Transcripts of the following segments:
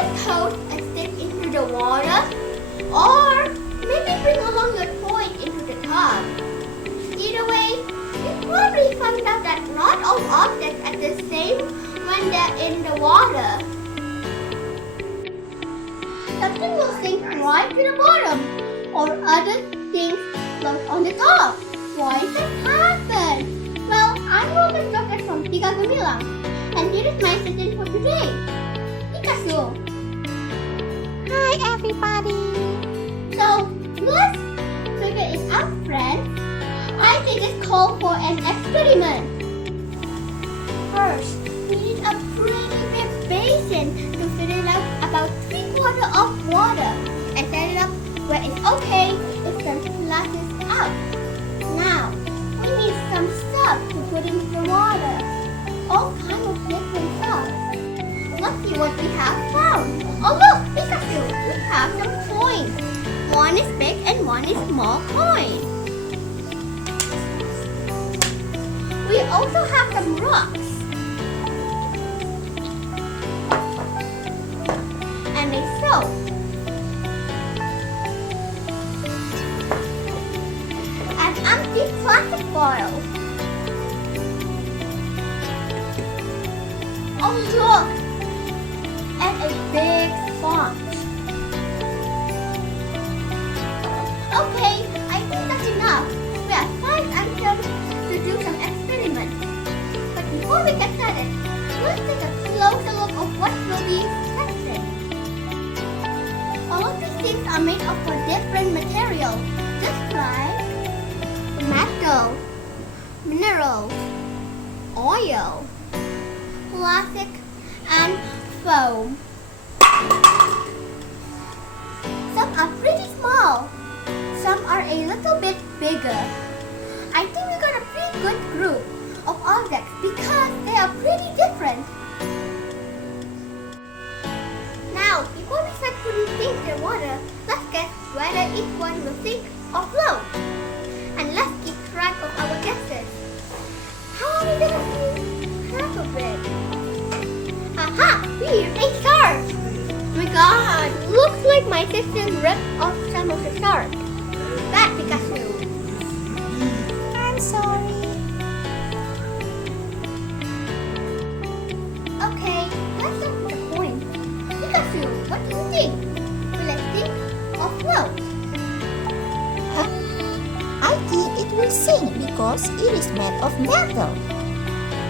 Let's toss a stick into the water, or maybe bring along your toy into the tub. Either way, you probably found out that not all objects are the same when they're in the water. Something will sink right to the bottom, or other things float on the top. Why does that happen? Well, I'm Robert Rocket from Tiga Gemilang, and here is my suggestion for today. Picasso. Hi everybody! So, let's figure it out, friends. I think it's called for an experiment. First, we need a pretty big basin to fill it up about 3/4 of water and set it up where it's okay if the flashes out. Now, we need some stuff to put into the water. All kinds of different stuff. Let's see what we have found. Oh look, Pikachu, we have some coins. One is big and one is small coin. We also have some rocks. And a soap. An empty plastic bottle. Oh look! And a big sponge. Okay, I think that's enough. We have 5 items to do some experiments. But before we get started, let's take a closer look of what will be tested. All of these things are made of a different material, just like metal, mineral, oil, plastic, and foam. Some are pretty small. Some are a little bit bigger. I think we got a pretty good group of objects because they are pretty different. Now, before we start putting things in the water, let's guess whether each one will sink or float. And let's keep track of our guesses. How are we gonna keep track of it? Aha! We used a shark! Oh my god! Looks like my sister ripped off some of the shark. Bad Pikachu. I'm sorry. Okay, let's look at the coin. Pikachu, what do you think? Will it sink or float? I think it will sink because it is made of metal.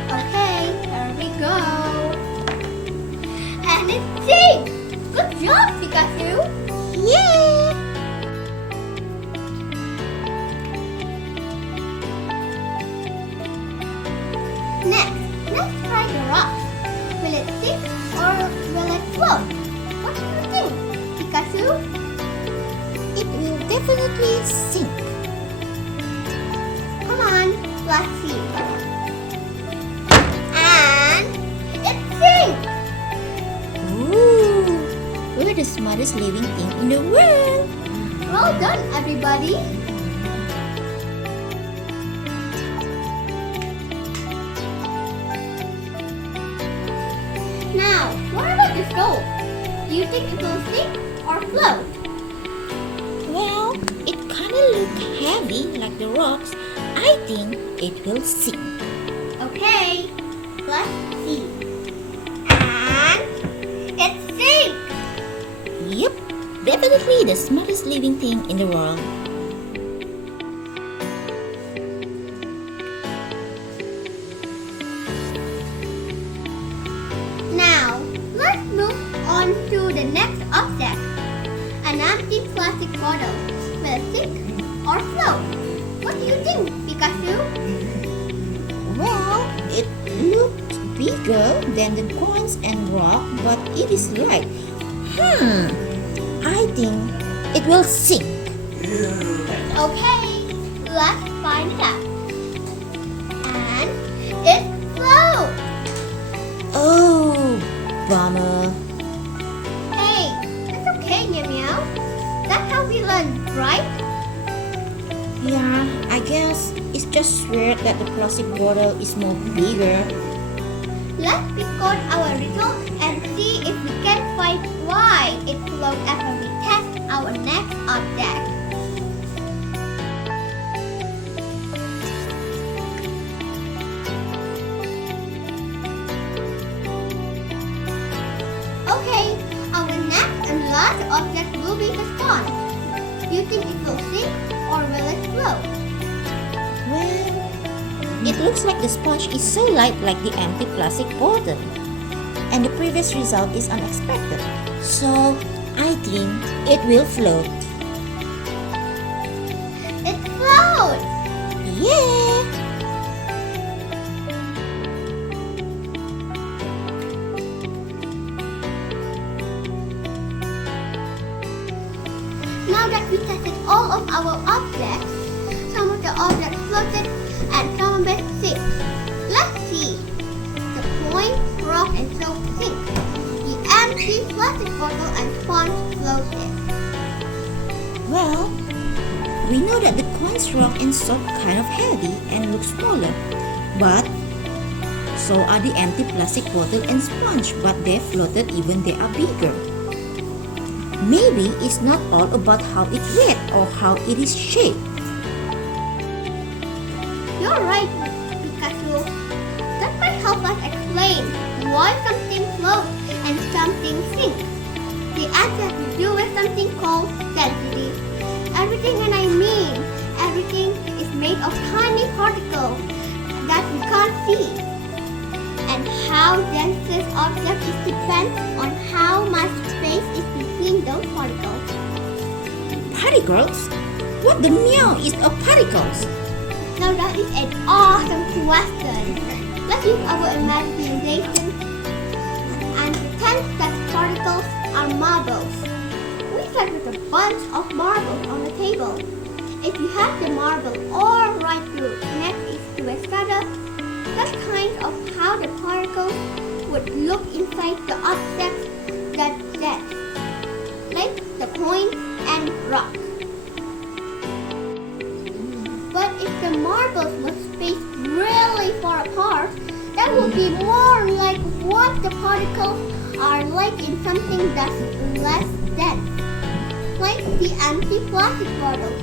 Okay, here we go. And it sinks! Good job, Pikachu! Yay! Next, let's try the rock. Will it sink or will it float? What do you think, Pikachu? It will definitely sink. Come on, let's see. And it sinks! Ooh, we're the smartest living thing in the world. Well done, everybody! Now, what about the stove? Do you think it will sink or float? Well, it kinda look heavy like the rocks. I think it will sink. Okay, let's see. And it sinks! Yep, definitely the smartest living thing in the world. Now, let's move on to the next object. An empty plastic bottle. Will it sink or float? What do you think, Pikachu? Well, it looks bigger than the coins and rock, but it is light. I think it will sink. Okay, let's find it out. And it floats! Oh, bummer. Hey, it's okay, Meow Meow. That's how we learn, right? Yeah, I guess it's just weird that the plastic bottle is more bigger. Let's record our result and see if we can find why it floats after we test our next object. Okay, our next and last object will be the sponge. Do you think it will sink or will it float? Well, it looks like the sponge is so light like the empty plastic bottle. And the previous result is unexpected. So, I think it will float. It floats! Yeah! Now that we tested all of our objects, some of the objects floated and some of it sank. Let's see. The coin, rock, and soap sink. The empty plastic bottle and sponge floated. Well, we know that the coins, rock, and soap kind of heavy and look smaller. But so are the empty plastic bottle and sponge, but they floated even they are bigger. Maybe it's not all about how it weighs or how it is shaped. You're right, Pikachu. That might help us explain why something floats and something sinks. The answer has to do with something called density. Everything, and I mean everything, is made of tiny particles that we can't see. And how dense this object is depends on how much space is between those particles. Particles? What the meow is of particles? Now that is an awesome question. Let's use our imagination and pretend that particles are marbles. We start with a bunch of marbles on the table. If you have the marble all right to connect it to each other, that's kind of how the particles would look inside the objects that dense, like the coin and rock. But if the marbles were spaced really far apart, that would be more like what the particles are like in something that's less dense, like the empty plastic bottle.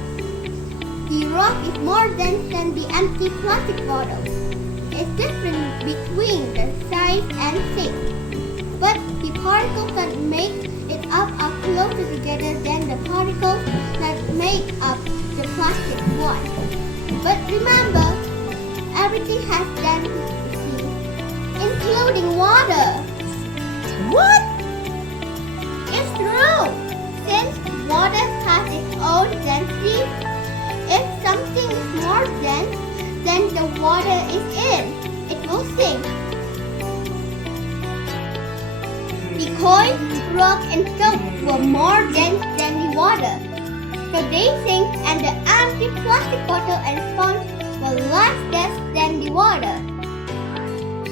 The rock is more dense than the empty plastic bottle. It's different between the size and shape, but the particles that make it up are closer together than the particles that make up the plastic one. But remember, everything has density, including water. What? It's true! Since water has its own density, if something is more dense than the water is in, it will sink. The coin, rock, and soap were more dense than the water, so they sank, and the empty plastic bottle and sponge were less dense than the water,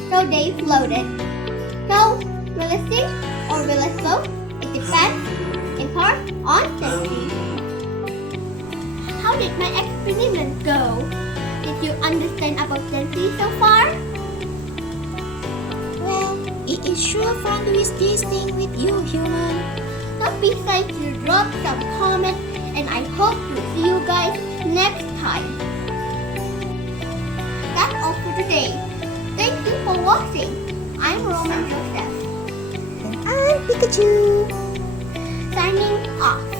so they floated. So, will it sink or will it float? It depends, in part, on density. How did my experiment go? Did you understand about density so far? Well, it is sure fun to do this thing with you, human. Don't be shy to drop some comments, and I hope to see you guys next time. That's all for today. Thank you for watching. I'm Roman Joseph. And I'm Pikachu. Signing off.